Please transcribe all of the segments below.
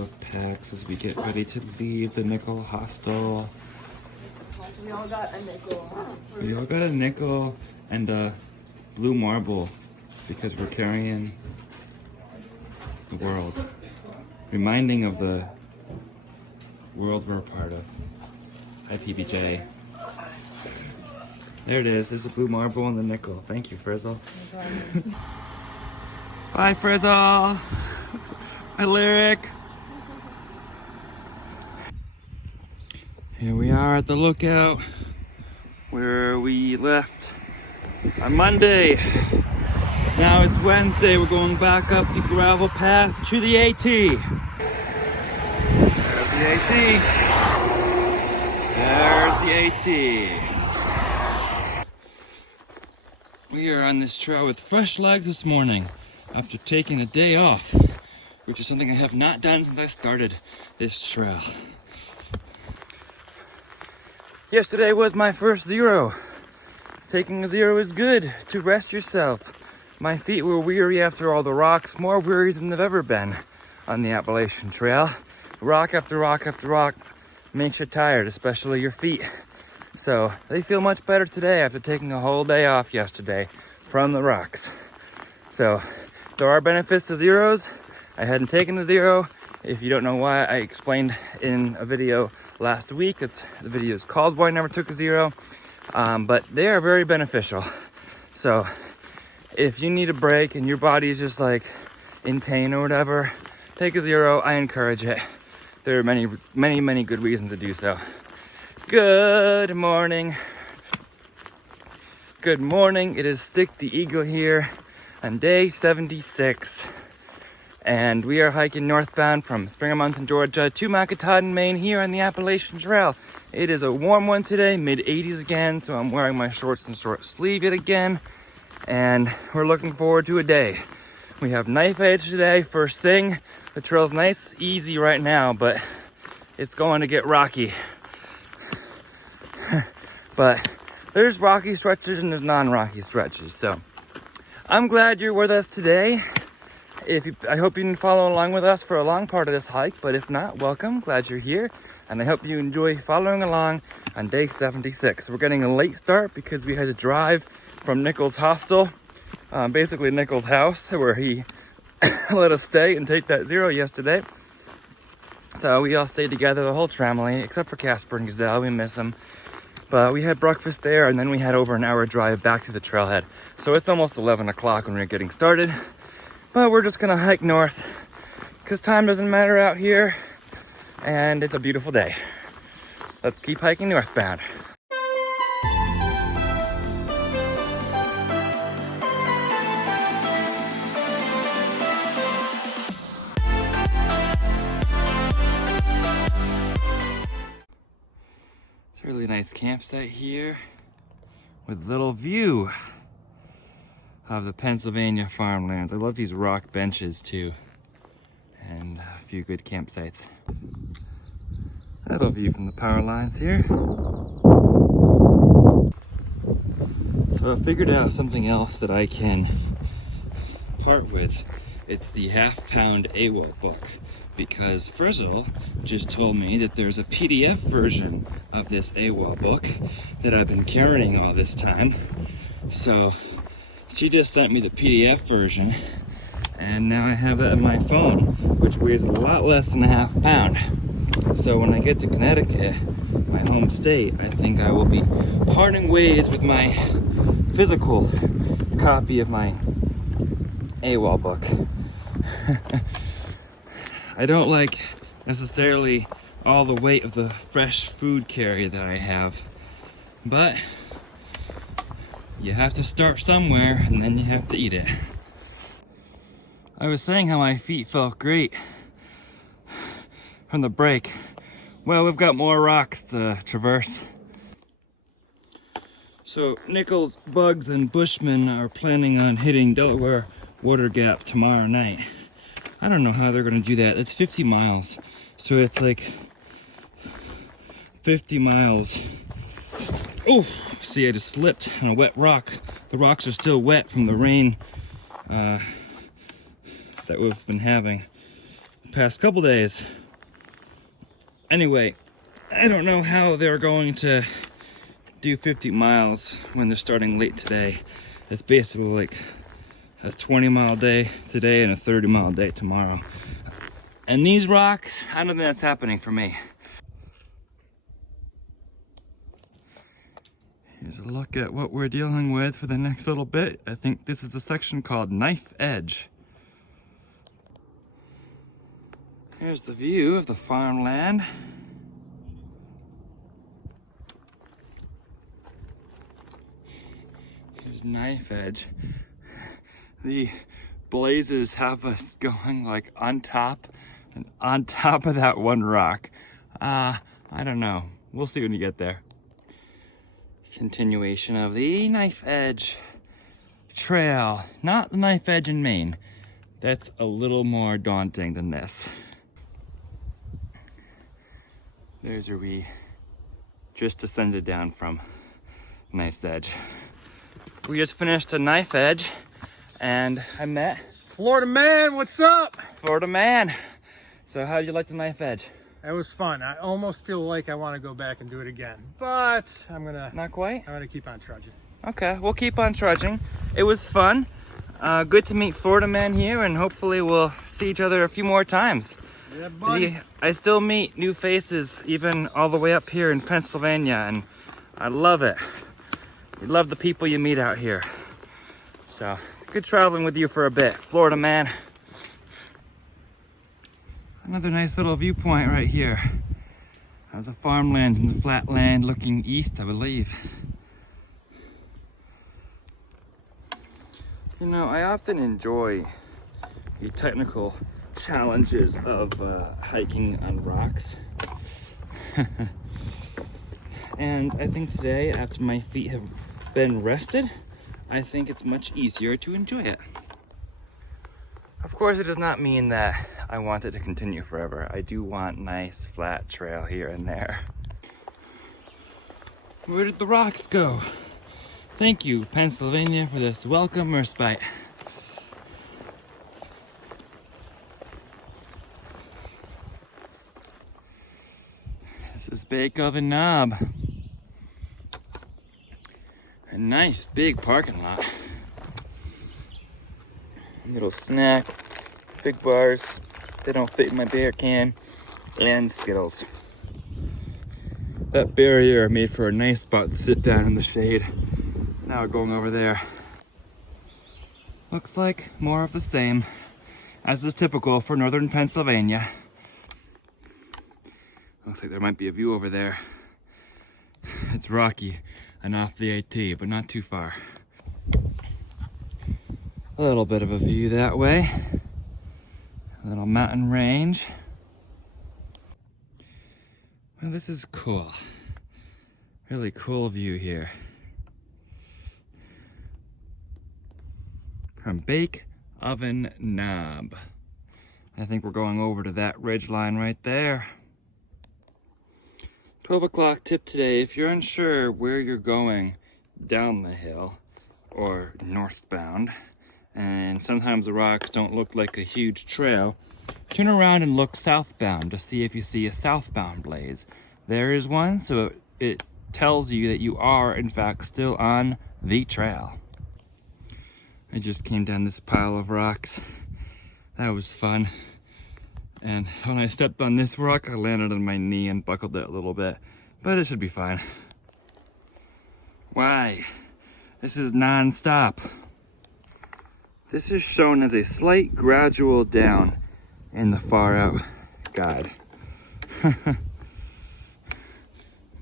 of packs as we get ready to leave the nickel hostel. So we all got a nickel. We all got a nickel and a blue marble because we're carrying the world. Reminding of the world we're a part of. Hi, PBJ. There it is. There's a blue marble and the nickel. Thank you, Frizzle. Bye, Frizzle. Bye, Lyric. Here we are at the lookout where we left on Monday. Now it's Wednesday. We're going back up the gravel path to the AT. There's the AT. There's the AT. We are on this trail with fresh legs this morning after taking a day off, which is something I have not done since I started this trail. Yesterday was my first zero. Taking a zero is good to rest yourself. My feet were weary after all the rocks, more weary than they've ever been on the Appalachian Trail. Rock after rock after rock makes you tired, especially your feet. So they feel much better today after taking a whole day off yesterday from the rocks. So there are benefits to zeros. I hadn't taken the zero. If you don't know why, I explained in a video last week. The video is called Why I Never Took a Zero. But they are very beneficial. So if you need a break and your body is just like in pain or whatever, take a zero. I encourage it. There are many good reasons to do so. Good morning. Good morning. It is Stick the Eagle here on day 76. And we are hiking northbound from Springer Mountain, Georgia to Makatahdin, Maine here on the Appalachian Trail. It is a warm one today, mid-80s again, so I'm wearing my shorts and short sleeve yet again. And we're looking forward to a day. We have knife edge today, first thing. The trail's nice, easy right now, but it's going to get rocky. But there's rocky stretches and there's non-rocky stretches, so I'm glad you're with us today. I hope you can follow along with us for a long part of this hike, but if not, welcome, glad you're here, and I hope you enjoy following along on day 76. We're getting a late start because we had to drive from Nichols' hostel, basically Nichols' house, where he let us stay and take that zero yesterday. So we all stayed together, the whole family, except for Casper and Gazelle. We miss them. But we had breakfast there, and then we had over an hour drive back to the trailhead. So it's almost 11 o'clock when we're getting started. But we're just gonna hike north because time doesn't matter out here, and it's a beautiful day. Let's keep hiking northbound. It's a really nice campsite here with a little view of the Pennsylvania farmlands. I love these rock benches too, and a few good campsites. A little view from the power lines here. So I figured out something else that I can part with. It's the half-pound AWOL book, because Frizzle just told me that there's a PDF version of this AWOL book that I've been carrying all this time. So she just sent me the PDF version, and now I have that on my phone, which weighs a lot less than a half pound. So when I get to Connecticut, my home state, I think I will be parting ways with my physical copy of my AWOL book. I don't like necessarily all the weight of the fresh food carry that I have, but you have to start somewhere, and then you have to eat it. I was saying how my feet felt great from the break. Well, we've got more rocks to traverse. So Nichols, Bugs, and Bushmen are planning on hitting Delaware Water Gap tomorrow night. I don't know how they're gonna do that. It's 50 miles. So it's like 50 miles. Oh, see, I just slipped on a wet rock. The rocks are still wet from the rain that we've been having. past couple days. Anyway, I don't know how they're going to do 50 miles when they're starting late today. It's basically like a 20-mile day today and a 30-mile day tomorrow. And these rocks, I don't think that's happening for me. Here's a look at what we're dealing with for the next little bit. I think this is the section called Knife Edge. Here's the view of the farmland. Here's Knife Edge. The blazes have us going like on top of that one rock. I don't know. We'll see when you get there. Continuation of the Knife Edge trail. Not the Knife Edge in Maine. That's a little more daunting than this. There's where we just descended down from Knife's Edge. We just finished a Knife Edge and I met Florida man, what's up? Florida man. So how'd you like the Knife Edge? That was fun. I almost feel like I want to go back and do it again, but Not quite? I'm gonna keep on trudging. Okay, we'll keep on trudging. It was fun. Good to meet Florida man here, and hopefully we'll see each other a few more times. Yeah, buddy. I still meet new faces even all the way up here in Pennsylvania, and I love it. We love the people you meet out here. So, good traveling with you for a bit, Florida man. Another nice little viewpoint right here of the farmland and the flat land looking east, I believe. You know, I often enjoy the technical challenges of hiking on rocks. And I think today, after my feet have been rested, I think it's much easier to enjoy it. Of course, it does not mean that I want it to continue forever. I do want nice flat trail here and there. Where did the rocks go? Thank you, Pennsylvania, for this welcome respite. This is Bake Oven Knob. A nice big parking lot. Little snack, fig bars, they don't fit in my beer can, and Skittles. That barrier made for a nice spot to sit down in the shade. Now we're going over there. Looks like more of the same, as is typical for northern Pennsylvania. Looks like there might be a view over there. It's rocky and off the AT, but not too far. A little bit of a view that way. A little mountain range. Well, this is cool. Really cool view here. From Bake Oven Knob. I think we're going over to that ridge line right there. 12 o'clock tip today. If you're unsure where you're going down the hill or northbound, and sometimes the rocks don't look like a huge trail, turn around and look southbound to see if you see a southbound blaze. There is one, so it tells you that you are, in fact, still on the trail. I just came down this pile of rocks. That was fun. And when I stepped on this rock, I landed on my knee and buckled it a little bit, but it should be fine. Why? This is non-stop. This is shown as a slight gradual down in the far out guide.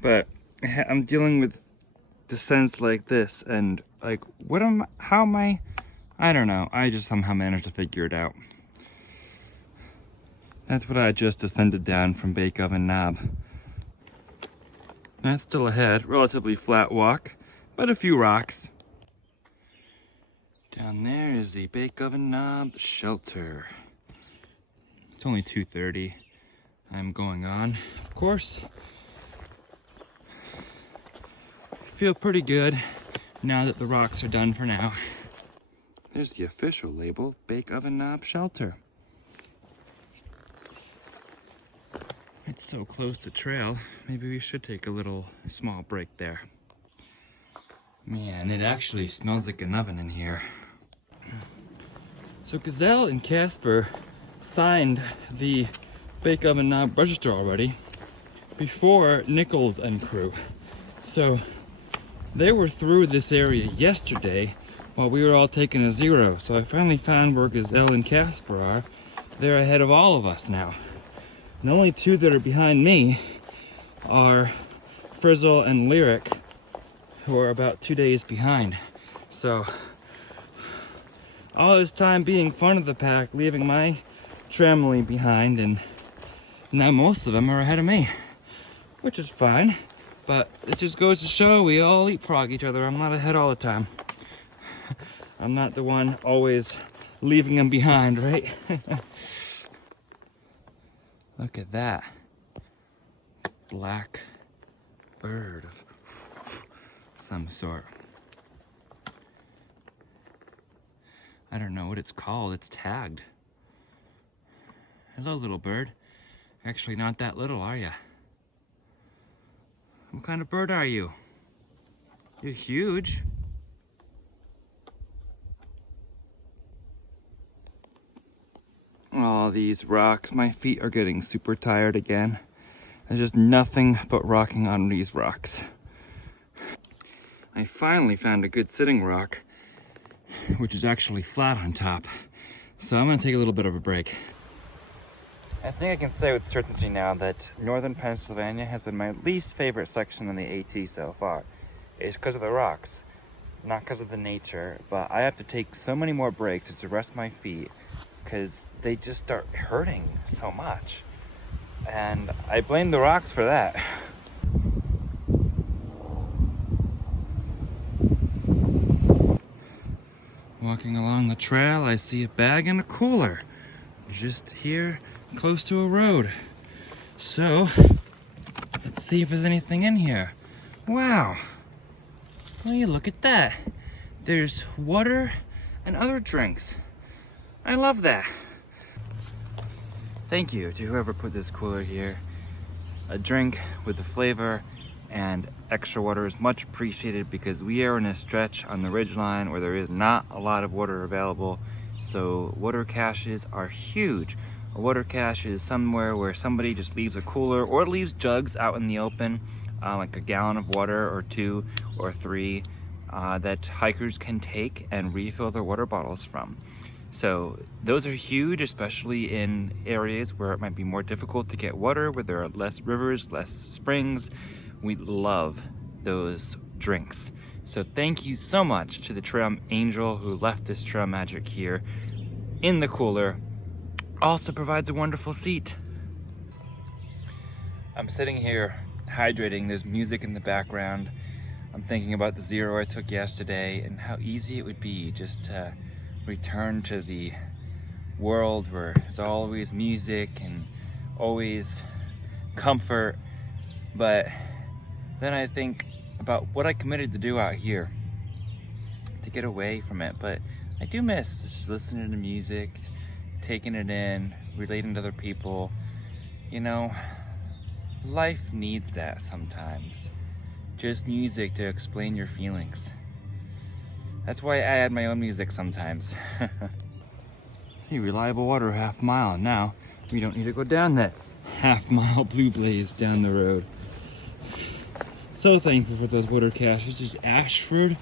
But I'm dealing with descents like this, and like, how am I don't know. I just somehow managed to figure it out. That's what I just descended down from Bake Oven Knob. That's still ahead, relatively flat walk, but a few rocks. Down there is the Bake Oven Knob shelter. It's only 2:30. I'm going on, of course. I feel pretty good now that the rocks are done for now. There's the official label, Bake Oven Knob shelter. It's so close to trail, maybe we should take a little small break there. Man, it actually smells like an oven in here. So Gazelle and Casper signed the Bake Oven Knob register already before Nichols and crew. So they were through this area yesterday while we were all taking a zero. So I finally found where Gazelle and Casper are. They're ahead of all of us now. The only two that are behind me are Frizzle and Lyric, who are about 2 days behind. So all this time being front of the pack, leaving my family behind, and now most of them are ahead of me, which is fine. But it just goes to show we all leapfrog each other. I'm not ahead all the time. I'm not the one always leaving them behind, right? Look at that black bird of some sort. I don't know what it's called. It's tagged. Hello, little bird. Actually, not that little, are you? What kind of bird are you? You're huge. Oh, these rocks. My feet are getting super tired again. There's just nothing but rocking on these rocks. I finally found a good sitting rock, which is actually flat on top. So I'm gonna take a little bit of a break. I think I can say with certainty now that northern Pennsylvania has been my least favorite section in the AT so far. It's because of the rocks, not because of the nature, but I have to take so many more breaks to rest my feet because they just start hurting so much. And I blame the rocks for that. Walking along the trail, I see a bag and a cooler just here close to a road. So let's see if there's anything in here. Wow, will you look at that? There's water and other drinks. I love that. Thank you to whoever put this cooler here. A drink with the flavor and extra water is much appreciated because we are in a stretch on the ridgeline where there is not a lot of water available. So water caches are huge. A water cache is somewhere where somebody just leaves a cooler or leaves jugs out in the open, like a gallon of water or 2 or 3 that hikers can take and refill their water bottles from. So those are huge, especially in areas where it might be more difficult to get water, where there are less rivers, less springs. We love those drinks. So thank you so much to the Trail Angel who left this trail magic here in the cooler. Also provides a wonderful seat. I'm sitting here hydrating. There's music in the background. I'm thinking about the zero I took yesterday and how easy it would be just to return to the world where there's always music and always comfort. But then I think about what I committed to do out here to get away from it. But I do miss just listening to music, taking it in, relating to other people. You know, life needs that sometimes. Just music to explain your feelings. That's why I add my own music sometimes. See, reliable water half mile. Now, we don't need to go down that half-mile blue blaze down the road. So thankful for those water caches. Just Ashford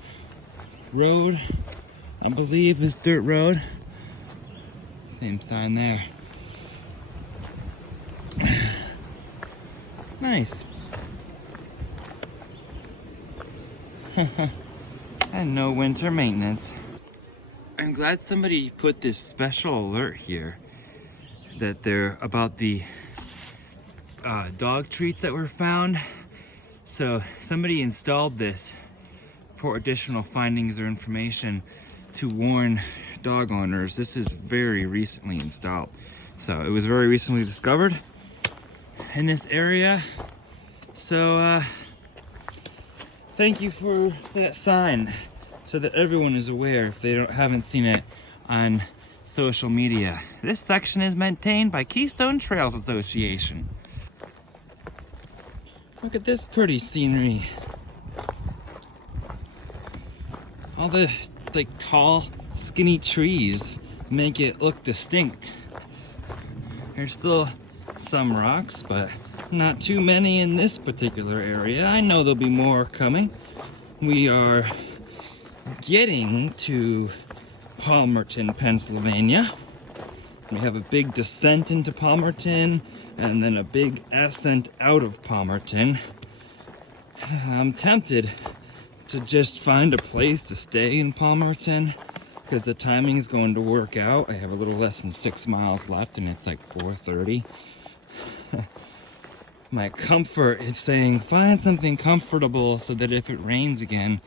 Road, I believe, is dirt road. Same sign there. Nice. And no winter maintenance. I'm glad somebody put this special alert here that they're about the dog treats that were found. So somebody installed this for additional findings or information to warn dog owners. This is very recently installed. So it was very recently discovered in this area. So thank you for that sign so that everyone is aware if they haven't seen it on social media. This section is maintained by Keystone Trails Association. Look at this pretty scenery. All the like tall, skinny trees make it look distinct. There's still some rocks, but not too many in this particular area. I know there'll be more coming. We are getting to Palmerton, Pennsylvania. We have a big descent into Palmerton and then a big ascent out of Palmerton. I'm tempted to just find a place to stay in Palmerton because the timing is going to work out. I have a little less than 6 miles left and it's like 4:30. My comfort is saying find something comfortable so that if it rains again,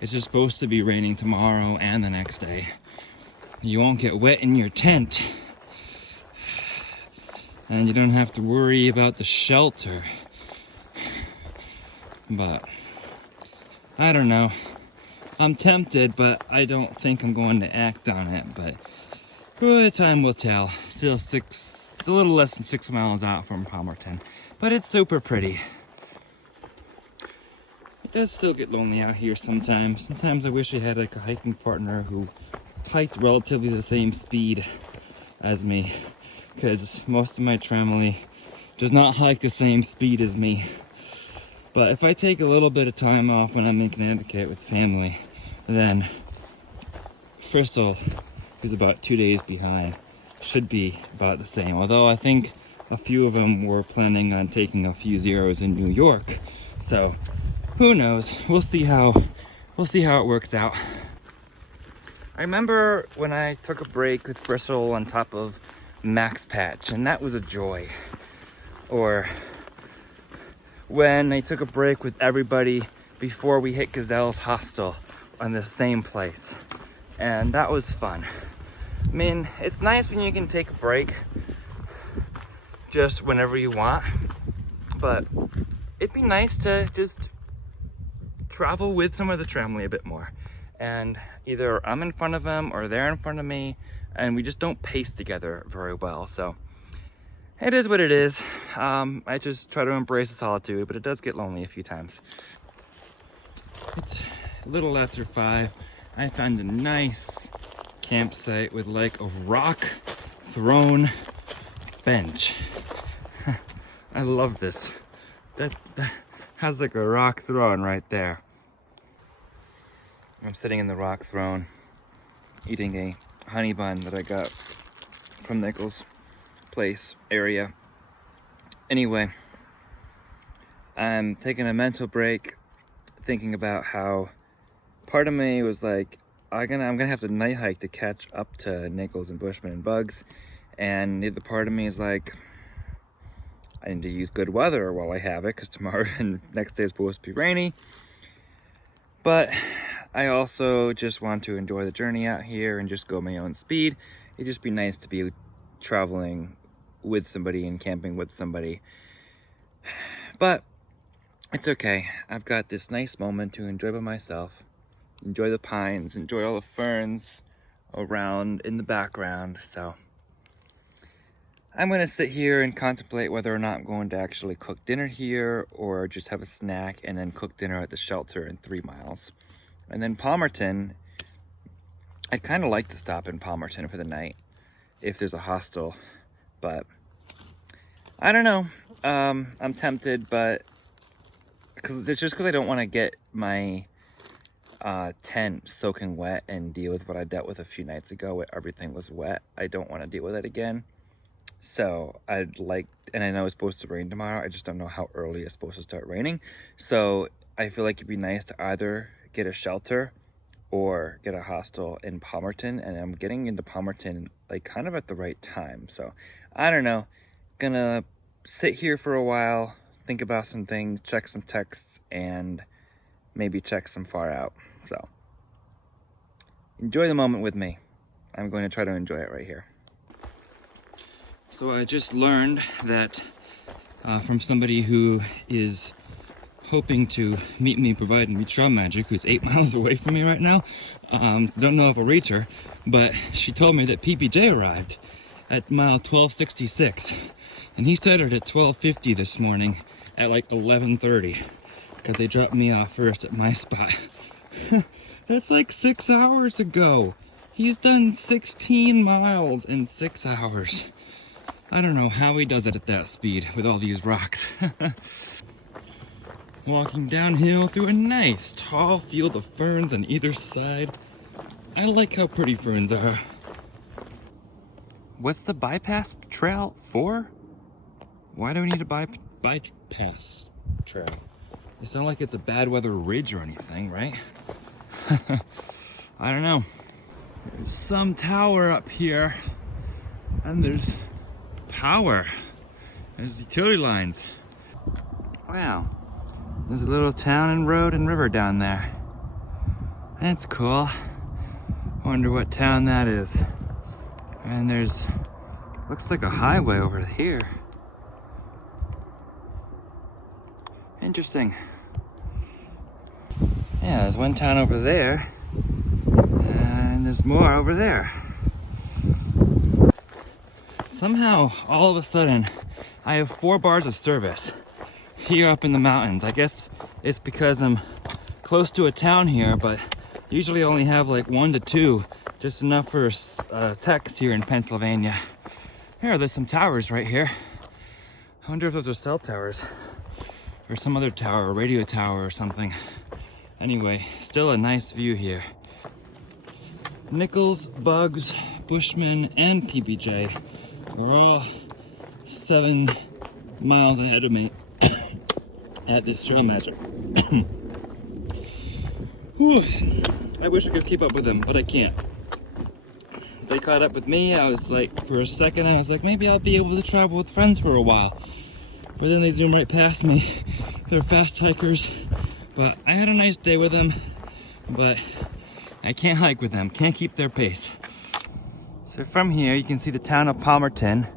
it's just supposed to be raining tomorrow and the next day. You won't get wet in your tent. And you don't have to worry about the shelter. But I don't know. I'm tempted, but I don't think I'm going to act on it. But time will tell. Still it's a little less than 6 miles out from Palmerton, but it's super pretty. It does still get lonely out here sometimes. Sometimes I wish I had like a hiking partner who hiked relatively the same speed as me, because most of my family does not hike the same speed as me. But if I take a little bit of time off when I'm in Connecticut with family, then Crystal, who's about 2 days behind, should be about the same. Although I think a few of them were planning on taking a few zeros in New York. So who knows? We'll see how it works out. I remember when I took a break with Crystal on top of Max Patch, and that was a joy. Or when I took a break with everybody before we hit Gazelle's hostel on the same place, and that was fun. I mean, it's nice when you can take a break just whenever you want, but it'd be nice to just travel with some of the family a bit more. And either I'm in front of them or they're in front of me, and we just don't pace together very well. So it is what it is. I just try to embrace the solitude, but it does get lonely a few times. It's a little after 5. I found a nice campsite with like a rock thrown bench. I love this. That has like a rock throne right there. I'm sitting in the rock throne, eating a honey bun that I got from Nichols' place area. Anyway, I'm taking a mental break, thinking about how part of me was like, I'm gonna have to night hike to catch up to Nichols and Bushman and Bugs, and the other part of me is like, I need to use good weather while I have it, because tomorrow and next day is supposed to be rainy. But I also just want to enjoy the journey out here and just go my own speed. It'd just be nice to be traveling with somebody and camping with somebody. But it's okay. I've got this nice moment to enjoy by myself. Enjoy the pines, enjoy all the ferns around in the background. So I'm gonna sit here and contemplate whether or not I'm going to actually cook dinner here or just have a snack and then cook dinner at the shelter in 3 miles. And then Palmerton, I'd kind of like to stop in Palmerton for the night if there's a hostel, but I don't know. I'm tempted, but it's just because I don't want to get my tent soaking wet and deal with what I dealt with a few nights ago where everything was wet. I don't want to deal with it again. So I'd like, and I know it's supposed to rain tomorrow, I just don't know how early it's supposed to start raining. So I feel like it'd be nice to either get a shelter or get a hostel in Palmerton, and I'm getting into Palmerton like kind of at the right time. So I don't know, gonna sit here for a while, think about some things, check some texts, and maybe check some far out. So enjoy the moment with me. I'm going to try to enjoy it right here. So I just learned that from somebody who is hoping to meet me, providing me trail magic, who's 8 miles away from me right now. Don't know if I'll reach her, but she told me that PPJ arrived at mile 1266, and he started at 1250 this morning at like 11:30 because they dropped me off first at my spot. That's like 6 hours ago. He's done 16 miles in 6 hours. I don't know how he does it at that speed with all these rocks. Walking downhill through a nice tall field of ferns on either side. I like how pretty ferns are. What's the bypass trail for? Why do we need a bypass trail? It's not like it's a bad weather ridge or anything, right? I don't know. There's some tower up here, and there's power. There's utility lines. Wow. There's a little town and road and river down there. That's cool. Wonder what town that is. And there's, looks like a highway over here. Interesting. Yeah, there's one town over there, and there's more over there. Somehow, all of a sudden, I have 4 bars of service here up in the mountains. I guess it's because I'm close to a town here, but usually I only have like 1 to 2, just enough for text here in Pennsylvania. Here, there's some towers right here. I wonder if those are cell towers or some other tower, a radio tower or something. Anyway, still a nice view here. Nichols, Bugs, Bushman, and PBJ are all 7 miles ahead of me at this trail magic. Whew. I wish I could keep up with them, but I can't. They caught up with me. I was like, for a second, I was like, maybe I'll be able to travel with friends for a while. But then they zoom right past me. They're fast hikers. But I had a nice day with them, but I can't hike with them, can't keep their pace. So from here, you can see the town of Palmerton,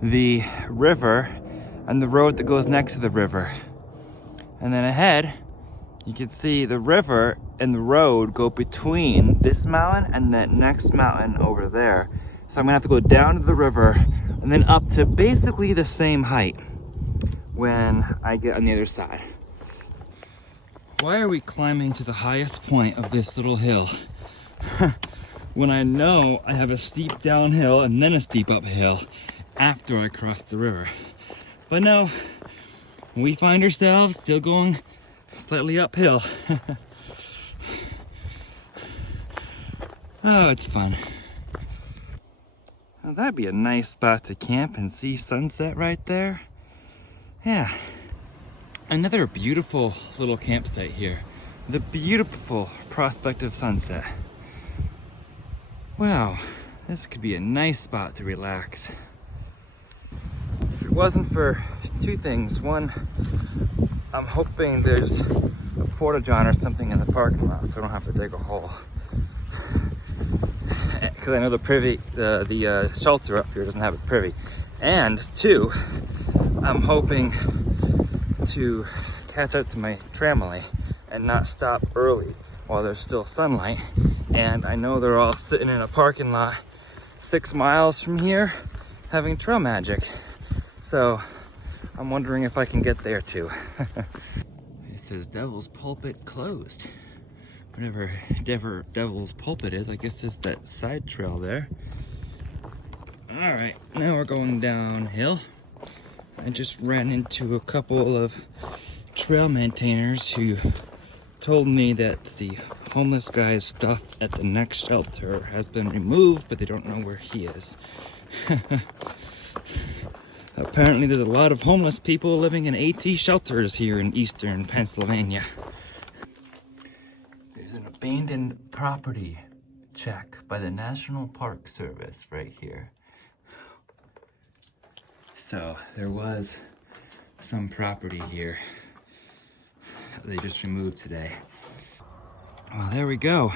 the river, and the road that goes next to the river. And then ahead, you can see the river and the road go between this mountain and the next mountain over there. So I'm gonna have to go down to the river and then up to basically the same height when I get on the other side. Why are we climbing to the highest point of this little hill when I know I have a steep downhill and then a steep uphill after I cross the river? But no, we find ourselves still going slightly uphill. Oh, it's fun. Well, that'd be a nice spot to camp and see sunset right there. Yeah. Another beautiful little campsite here. The beautiful prospect of sunset. Wow, this could be a nice spot to relax. If it wasn't for 2 things. One, I'm hoping there's a porta-john or something in the parking lot so I don't have to dig a hole. Because I know the privy, the shelter up here doesn't have a privy. And 2, I'm hoping to catch up to my family and not stop early while there's still sunlight. And I know they're all sitting in a parking lot 6 miles from here having trail magic. So I'm wondering if I can get there too. It says Devil's Pulpit closed. Whatever Devil's Pulpit is, I guess it's that side trail there. All right, now we're going downhill. I just ran into a couple of trail maintainers who told me that the homeless guy's stuff at the next shelter has been removed, but they don't know where he is. Apparently there's a lot of homeless people living in AT shelters here in eastern Pennsylvania. There's an abandoned property check by the National Park Service right here. So there was some property here they just removed today. Well, there we go.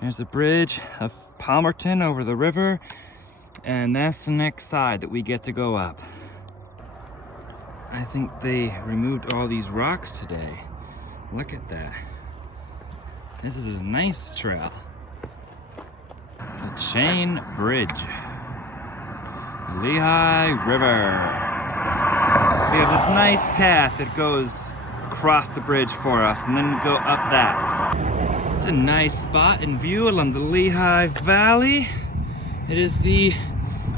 There's the bridge of Palmerton over the river, and that's the next side that we get to go up. I think they removed all these rocks today. Look at that. This is a nice trail. The Chain Bridge. LeHigh River. We have this nice path that goes across the bridge for us and then go up that. It's a nice spot and view along the LeHigh Valley. It is the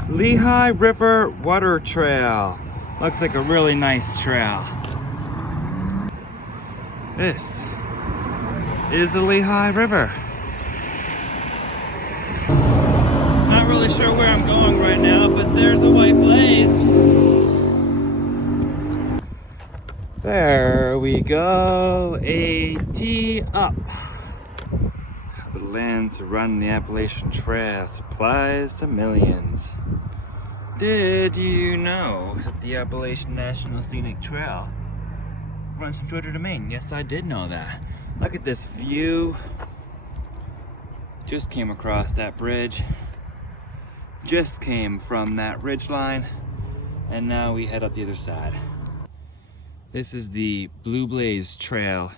LeHigh River Water Trail. Looks like a really nice trail. This is the LeHigh River. Not really sure where I'm going right now, but there's a white blaze. There we go, a tee up. The land surrounding the Appalachian Trail supplies to millions. Did you know that the Appalachian National Scenic Trail runs from Georgia to Maine? Yes, I did know that. Look at this view. Just came across that bridge. Just came from that ridge line. And now we head up the other side. This is the Blue Blaze Trail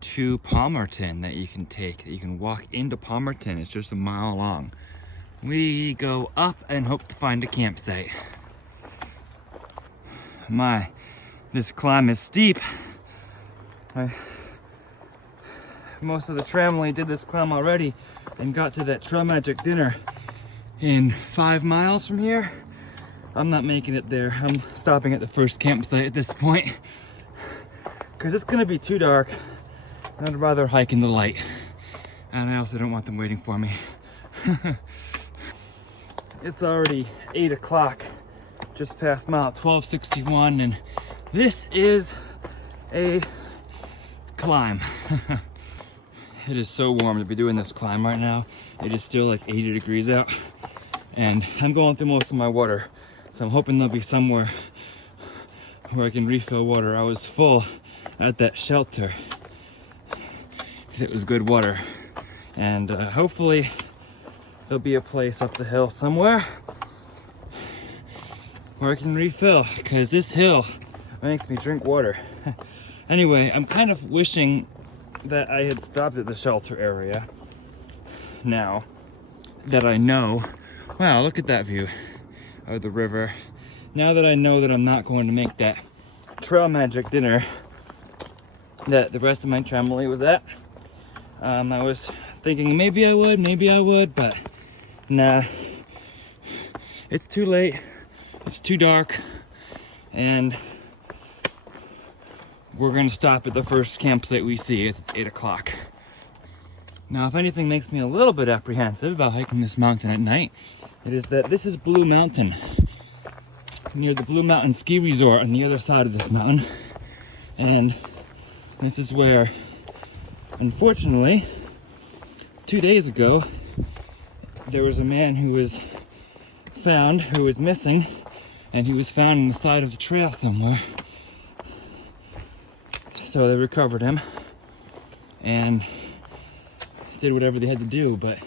to Palmerton that you can take. You can walk into Palmerton. It's just a mile long. We go up and hope to find a campsite. My, this climb is steep. Most of the family did this climb already and got to that Trail Magic dinner in 5 miles from here. I'm not making it there. I'm stopping at the first campsite at this point because it's gonna be too dark. I'd rather hike in the light. And I also don't want them waiting for me. It's already 8 o'clock, just past mile 1261, and this is a climb. It is so warm to be doing this climb right now. It is still like 80 degrees out, and I'm going through most of my water, so I'm hoping there'll be somewhere where I can refill water. I was full at that shelter. It was good water, and hopefully there'll be a place up the hill somewhere where I can refill, because this hill makes me drink water. Anyway, I'm kind of wishing that I had stopped at the shelter area now that I know. Wow, look at that view of the river. Now that I know that I'm not going to make that Trail Magic dinner that the rest of my family was at, I was thinking maybe I would, but nah, it's too late, it's too dark, and we're gonna stop at the first campsite we see. It's 8 o'clock. Now, if anything makes me a little bit apprehensive about hiking this mountain at night, it is that this is Blue Mountain, near the Blue Mountain Ski Resort on the other side of this mountain, and this is where, unfortunately, 2 days ago, there was a man who was found, who was missing, and he was found on the side of the trail somewhere. So they recovered him and did whatever they had to do, but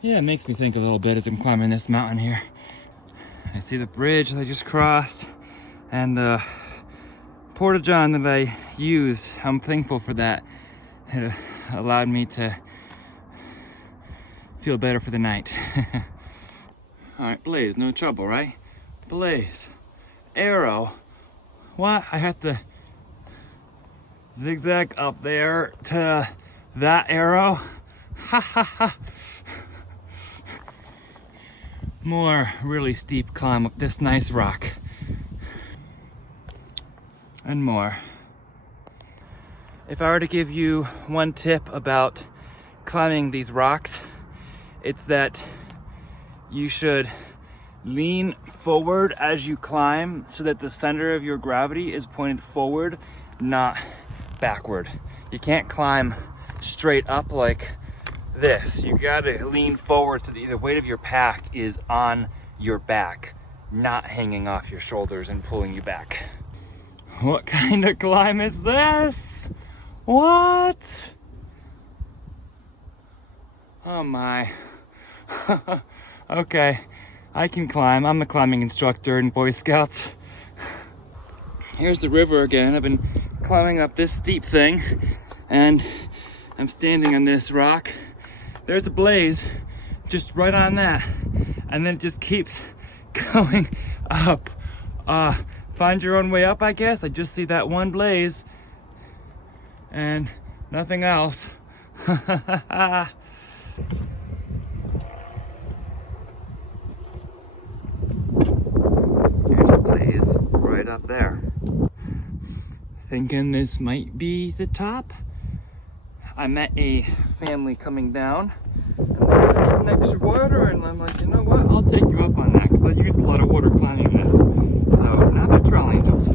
yeah, it makes me think a little bit as I'm climbing this mountain here. I see the bridge that I just crossed and the porta-john that I use. I'm thankful for that. It allowed me to feel better for the night. All right, Blaze, no trouble, right? Blaze, arrow. What? I have to zigzag up there to that arrow? Ha ha ha. More really steep climb up this nice rock. And more. If I were to give you one tip about climbing these rocks, it's that you should lean forward as you climb so that the center of your gravity is pointed forward, not backward. You can't climb straight up like this. You gotta lean forward so that the weight of your pack is on your back, not hanging off your shoulders and pulling you back. What kind of climb is this? What? Oh my. Okay, I can climb. I'm a climbing instructor in Boy Scouts. Here's the river again. I've been climbing up this steep thing and I'm standing on this rock. There's a blaze just right on that, and then it just keeps going up Find your own way up, I guess. I just see that one blaze and nothing else. There's a blaze right up there. Thinking this might be the top. I met a family coming down and they said, "Need extra water," and I'm like, you know what, I'll take you up on that because I use a lot of water climbing this. So now they're trail angels.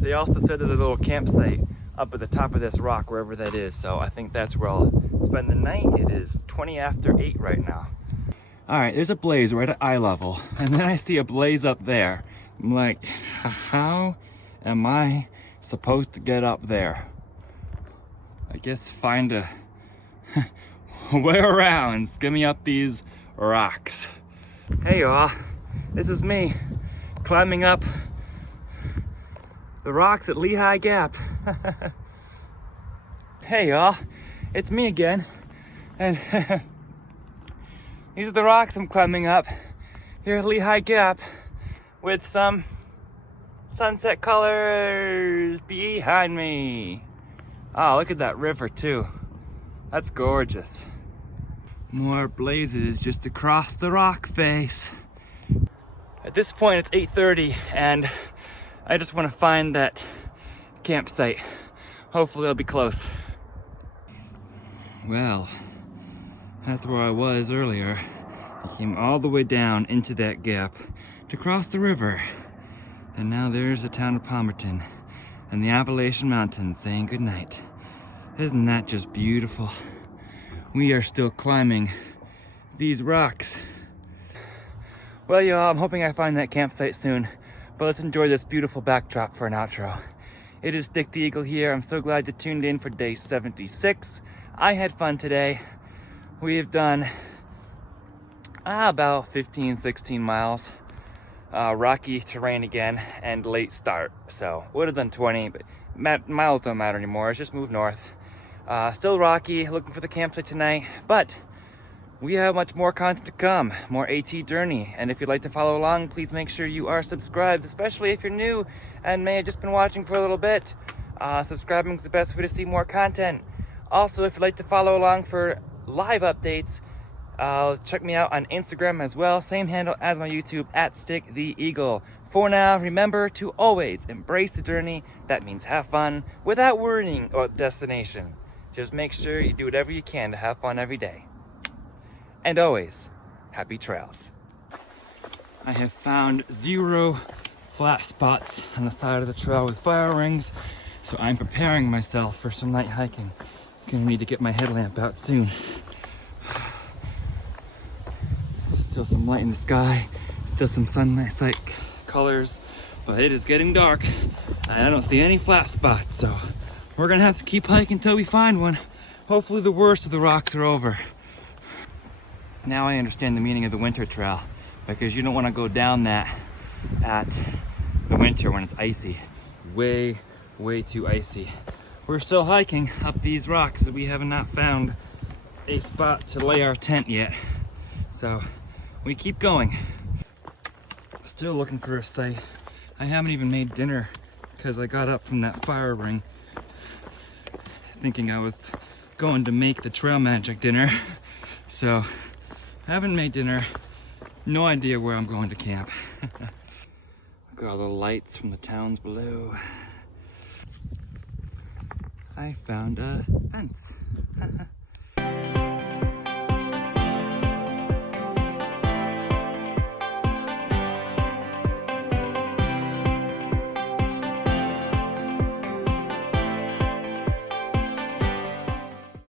They also said there's a little campsite up at the top of this rock, wherever that is. So I think that's where I'll spend the night. It is 20 after 8 right now. All right, there's a blaze right at eye level, and then I see a blaze up there. I'm like, how am I supposed to get up there? I guess find a way around. Get me up these rocks. Hey y'all, this is me climbing up the rocks at LeHigh Gap. Hey y'all, it's me again, and these are the rocks I'm climbing up here at LeHigh Gap with some sunset colors behind me. Oh, look at that river too. That's gorgeous. More blazes just across the rock face. At this point it's 8:30 and I just want to find that campsite. Hopefully it'll be close. Well, that's where I was earlier. I came all the way down into that gap to cross the river. And now there's the town of Palmerton and the Appalachian Mountains saying goodnight. Isn't that just beautiful? We are still climbing these rocks. Well, y'all, I'm hoping I find that campsite soon, but let's enjoy this beautiful backdrop for an outro. It is Dick the Eagle here. I'm so glad you tuned in for day 76. I had fun today. We have done about 15, 16 miles. Rocky terrain again and late start. So would have done 20, but miles don't matter anymore. It's just move north. Still rocky, looking for the campsite tonight, but we have much more content to come, more AT journey. And if you'd like to follow along, please make sure you are subscribed, especially if you're new and may have just been watching for a little bit. Subscribing is the best way to see more content. Also, if you'd like to follow along for live updates, check me out on Instagram as well. Same handle as my YouTube, @StickTheEagle. For now, remember to always embrace the journey. That means have fun without worrying about destination. Just make sure you do whatever you can to have fun every day. And always, happy trails. I have found 0 flat spots on the side of the trail with fire rings, so I'm preparing myself for some night hiking. Gonna need to get my headlamp out soon. Still some light in the sky, still some sunlight colors, but it is getting dark. I don't see any flat spots, so we're gonna have to keep hiking until we find one. Hopefully the worst of the rocks are over. Now I understand the meaning of the winter trail, because you don't want to go down that at the winter when it's icy. Way too icy. We're still hiking up these rocks. We have not found a spot to lay our tent yet, so we keep going. Still looking for a site. I haven't even made dinner because I got up from that fire ring thinking I was going to make the trail magic dinner. So haven't made dinner. No idea where I'm going to camp. Look at all the lights from the towns below. I found a fence.